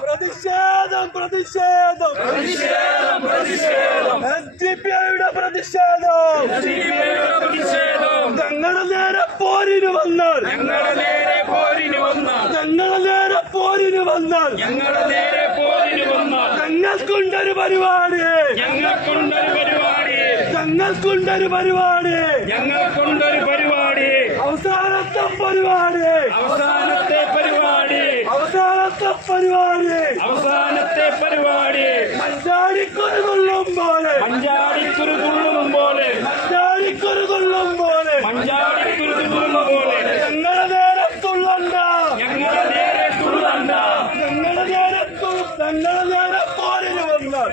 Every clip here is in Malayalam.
പ്രതിഷേധം പ്രതിഷേധം എസ്ഡിപിഐയുടെ പ്രതിഷേധം ഞങ്ങളുടെ നേരെ പോരിന് വന്നാൽ ഞങ്ങൾക്കുണ്ടൊരു പരിപാടി അവസാനത്തെ പരിപാടി മഞ്ചാടിക്കുരു തുള്ളും പോലെ ഞങ്ങളുടെ നേരെ തുള്ളണ്ട ഞങ്ങളുടെ നേരെ പോരിന് വന്നാൽ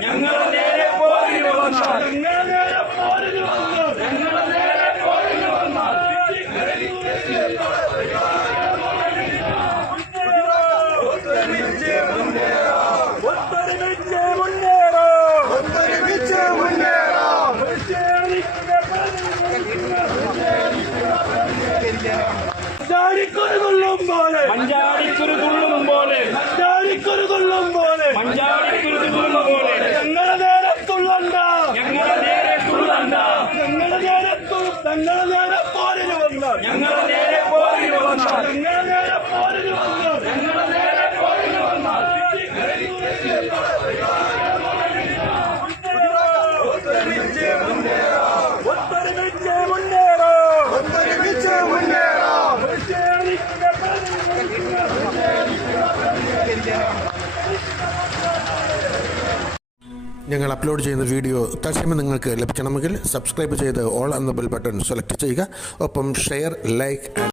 മഞ്ചാടിക്കുരു തുള്ളും പോലെ ഞങ്ങളുടെ നേരെ തുള്ളണ്ട ഞങ്ങളുടെ നേരെ പോരിന് വന്നാൽ ഞങ്ങൾ അപ്ലോഡ് ചെയ്യുന്ന വീഡിയോ തത്സമയം നിങ്ങൾക്ക് ലഭിക്കണമെങ്കിൽ സബ്സ്ക്രൈബ് ചെയ്ത് ഓൾ എന്ന ബെൽ ബട്ടൺ സെലക്ട് ചെയ്യുക. ഒപ്പം ഷെയർ, ലൈക്ക്